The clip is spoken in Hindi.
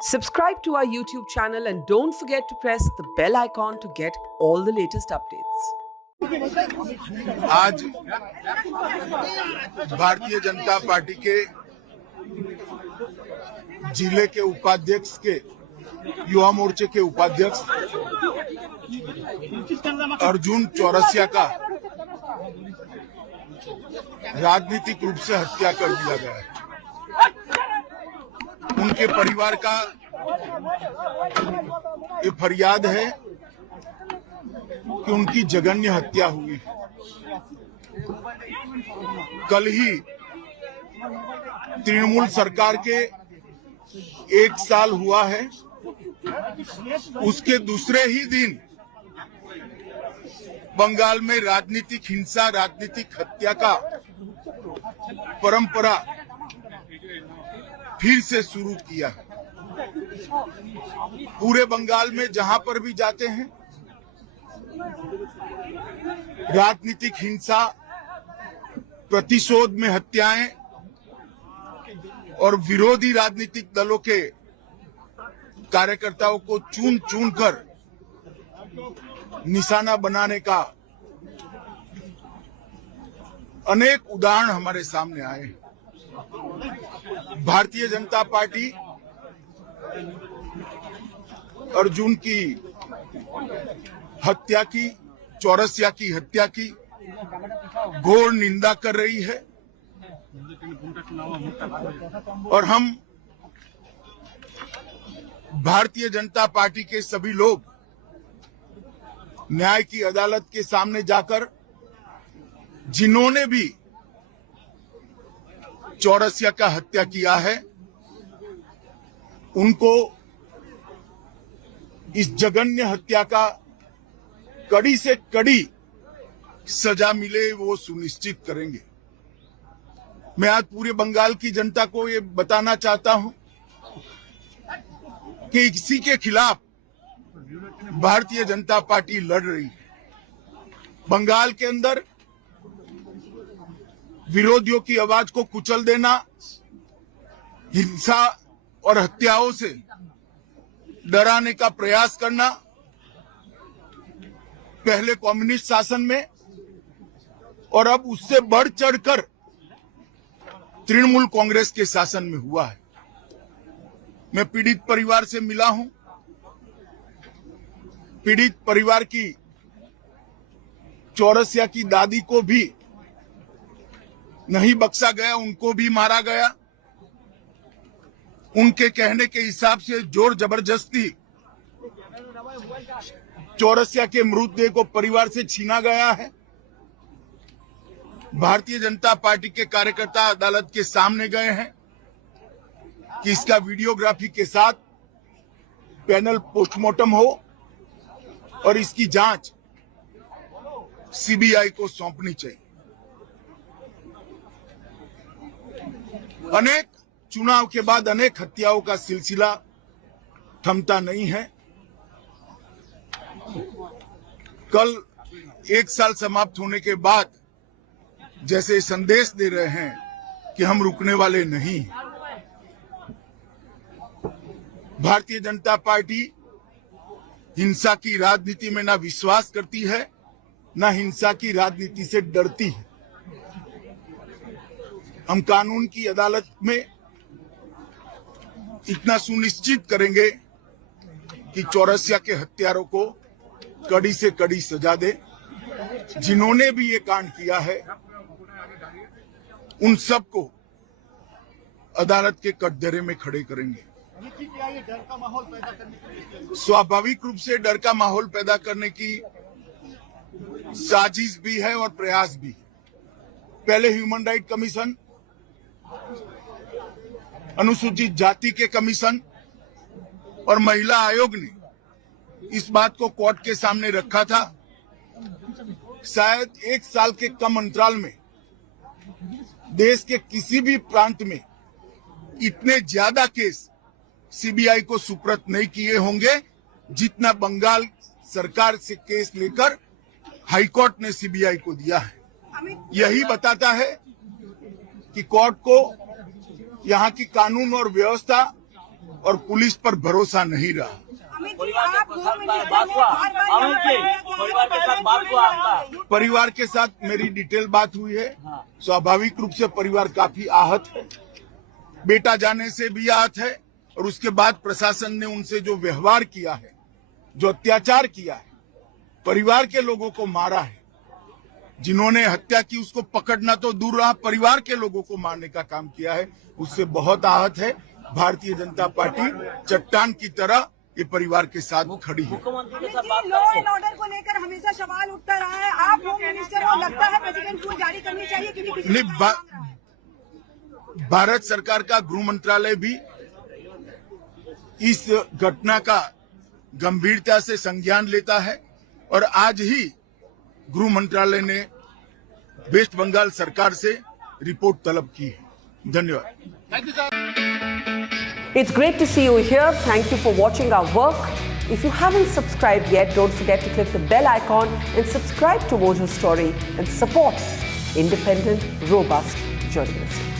Subscribe to our YouTube channel and don't forget to press the bell icon to get all the latest updates. आज भारतीय जनता पार्टी के जिले के उपाध्यक्ष के युवा मोर्चे के उपाध्यक्ष अर्जुन चौरसिया का राजनीतिक रूप से हत्या कर दिया गया है। उनके परिवार का ये फरियाद है कि उनकी जघन्य हत्या हुई। कल ही तृणमूल सरकार के 1 साल हुआ है, उसके दूसरे ही दिन बंगाल में राजनीतिक हिंसा, राजनीतिक हत्या का परंपरा फिर से शुरू किया है। पूरे बंगाल में जहां पर भी जाते हैं राजनीतिक हिंसा, प्रतिशोध में हत्याएं और विरोधी राजनीतिक दलों के कार्यकर्ताओं को चुन चुन कर निशाना बनाने का अनेक उदाहरण हमारे सामने आए हैं। भारतीय जनता पार्टी अर्जुन की हत्या की, चौरसिया की हत्या की घोर निंदा कर रही है और हम भारतीय जनता पार्टी के सभी लोग न्याय की अदालत के सामने जाकर जिन्होंने भी चौरसिया का हत्या किया है उनको इस जघन्य हत्या का कड़ी से कड़ी सजा मिले, वो सुनिश्चित करेंगे। मैं आज पूरे बंगाल की जनता को ये बताना चाहता हूं कि इसी के खिलाफ भारतीय जनता पार्टी लड़ रही है। बंगाल के अंदर विरोधियों की आवाज को कुचल देना, हिंसा और हत्याओं से डराने का प्रयास करना, पहले कम्युनिस्ट शासन में और अब उससे बढ़ चढ़कर तृणमूल कांग्रेस के शासन में हुआ है। मैं पीड़ित परिवार से मिला हूं। पीड़ित परिवार की चौरसिया की दादी को भी नहीं बख्शा गया, उनको भी मारा गया। उनके कहने के हिसाब से जोर जबरदस्ती चौरसिया के मृतदेह को परिवार से छीना गया है। भारतीय जनता पार्टी के कार्यकर्ता अदालत के सामने गए हैं कि इसका वीडियोग्राफी के साथ पैनल पोस्टमार्टम हो और इसकी जांच सीबीआई को सौंपनी चाहिए। अनेक चुनाव के बाद अनेक हत्याओं का सिलसिला थमता नहीं है। कल 1 साल समाप्त होने के बाद जैसे संदेश दे रहे हैं कि हम रुकने वाले नहीं हैं। भारतीय जनता पार्टी हिंसा की राजनीति में ना विश्वास करती है, ना हिंसा की राजनीति से डरती है। हम कानून की अदालत में इतना सुनिश्चित करेंगे कि चौरसिया के हत्यारों को कड़ी से कड़ी सजा दे। जिन्होंने भी ये कांड किया है उन सबको अदालत के कटघरे में खड़े करेंगे। स्वाभाविक रूप से डर का माहौल पैदा करने की साजिश भी है और प्रयास भी। पहले ह्यूमन राइट कमीशन, अनुसूचित जाति के कमीशन और महिला आयोग ने इस बात को कोर्ट के सामने रखा था। शायद 1 साल के कम अंतराल में देश के किसी भी प्रांत में इतने ज्यादा केस सीबीआई को सुपुर्द नहीं किए होंगे जितना बंगाल सरकार से केस लेकर हाईकोर्ट ने सीबीआई को दिया है। यही बताता है कि कोर्ट को यहाँ की कानून और व्यवस्था और पुलिस पर भरोसा नहीं रहा। अमित जी, परिवार आप के होम साथ मिनिस्टर बात में हुआ। बार-बार अमित जी, परिवार के साथ बात हुआ आपका? परिवार के साथ मेरी डिटेल बात हुई है। हाँ। स्वाभाविक रूप से परिवार काफी आहत है, बेटा जाने से भी आहत है, और उसके बाद प्रशासन ने उनसे जो व्यवहार किया है, जो अत्याचार किया है, परिवार के लोगों को मारा है, जिन्होंने हत्या की उसको पकड़ना तो दूर रहा, परिवार के लोगों को मारने का काम किया है, उससे बहुत आहत है। भारतीय जनता पार्टी चट्टान की तरह ये परिवार के साथ खड़ी है। मुख्यमंत्री के अमित साथ जी, बात लॉ करेंगे? एंड ऑर्डर को लेकर हमेशा सवाल उठता रहा है। आप होम मिनिस्टर हो, लगता है प्रेसिडेंट रूल जारी करनी चाहिए क्योंकि पिछले नहीं, बार मांग रहा है। भारत सरकार का गृह मंत्रालय भी इस घटना का गंभीरता से संज्ञान लेता है, और आज ही गृह मंत्रालय ने वेस्ट बंगाल सरकार से रिपोर्ट तलब की है। धन्यवाद। It's great to see you here. Thank you for watching our work. If you haven't subscribed yet, don't forget to click the bell icon and subscribe to Mojo Story and support independent, robust journalism.